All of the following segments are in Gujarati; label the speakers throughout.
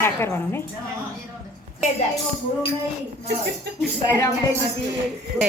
Speaker 1: આ કરવાનું ને જય રામ જય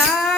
Speaker 1: night.